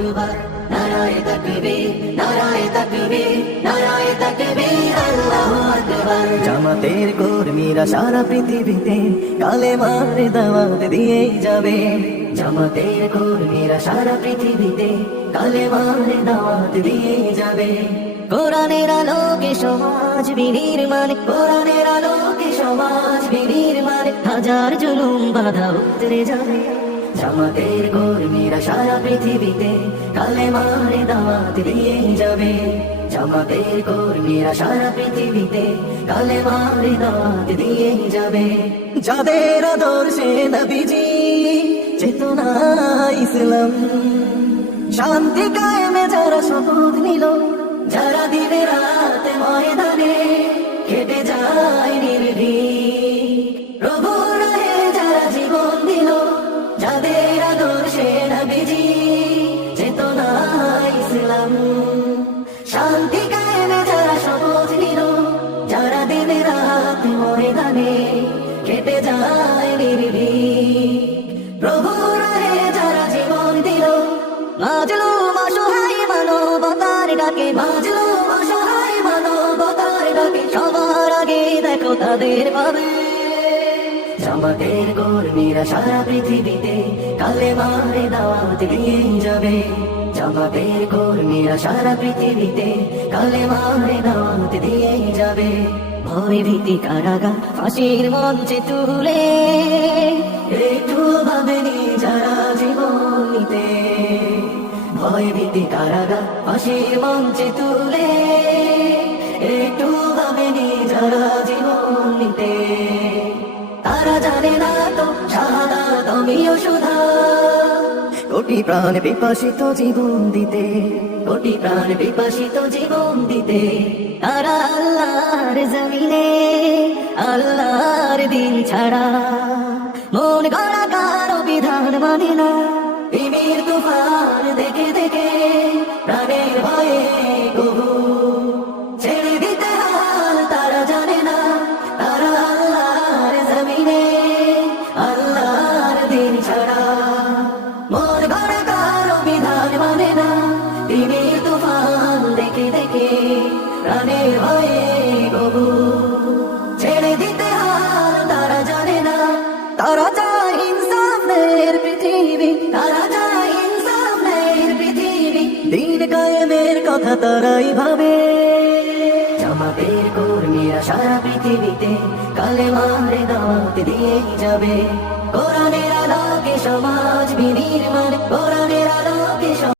আকবার নারায়ে তাকবীর নারায়ে তাকবীর নারায়ে তাকবীর আল্লাহু আকবার। জামাতের কর্মীরা সারা পৃথিবীতে কালেমার দাওয়াত দিয়েই যাবে। জামাতের কর্মীরা সারা পৃথিবীতে কালেমার দাওয়াত দিয়েই যাবে। কোরআনের আলোকে সমাজ বিনির্মাণ, কোরআনের আলোকে সমাজ বিনির্মাণ, হাজার জুলুম বাধা উতরে যাবে। জামাতের কর্মীরা সারা পৃথিবীতে কালেমার দাওয়াত দিয়ে যাবে। জামাতের কর্মীরা সারা পৃথিবীতে কালেমার দাওয়াত দিয়ে যাবে। যাদের আদর্শে নবীজি চেতনা ইসলাম, শান্তি কায়েমে যারা শপথ নিল, যারা দিনে রাতে ময়দানে কেটে যায় নির্ভীক, প্রভুর রাহে যারা জীবন দিল, যাদের আদর্শে নবীজি চেতনা ইসলাম, শান্তি কায়েমে যারা শপথ নিল, যারা দিনে রাতে ময়দানে কেটে যায় নির্ভীক, প্রভুর রাহে যারা জীবন দিল। মাজলুম অসহায় মানবতার ডাকে, মাজলুম অসহায় মানবতার ডাকে, সবার আগে দেখো তাদের পাবে। জামাতের কর্মীরা সারা পৃথিবীতে কালেমার দাওয়াত দিয়ে যাবে। জামাতের কর্মীরা সারা পৃথিবীতে কালেমার দাওয়াত দিয়ে যাবে। ভয় ভীতি কারাগার ফাঁসির মঞ্চে তুলে একটু ভাবেনি যারা জীবন নিতে। ভয় ভীতি কারাগার ফাঁসির মঞ্চে তুলে একটু ভাবেনি যারা জীবন নিতে। তারা জানে না তো শাহাদাত আমিও সুধা, কোটি প্রাণ বিপাসিত জীবন দিতে, কোটি প্রাণ বিপাসিত জীবন দিতে। তারা আল্লাহর জমিনে আল্লাহর দিন ছাড়া মন গড়া কারো বিধান মানে না। তিমির তুফান দেখে দেখে প্রাণের ভয়ে কবু ছেড়ে দিতে হাল তারা জানে না। তারা আল্লাহর জমিনে আল্লাহর দিন ছাড়া মন গড়া কারো বিধান মানে না। তিমির তুফান দেখে দেখে প্রাণের ভয়ে কবু ছেড়ে দিতে হাল তারা জানে না। তারা চায় ইনসাফের পৃথিবী, তারা চায় ইনসাফের পৃথিবী, দিন কায়েমের কথা তারাই ভাবে। জামাতের কর্মীরা সারা পৃথিবীতে কালেমার দাওয়াত দিয়ে যাবে। কোরআনের আলোকে সমাজ বিনির্মাণ, কোরআনের আলোকে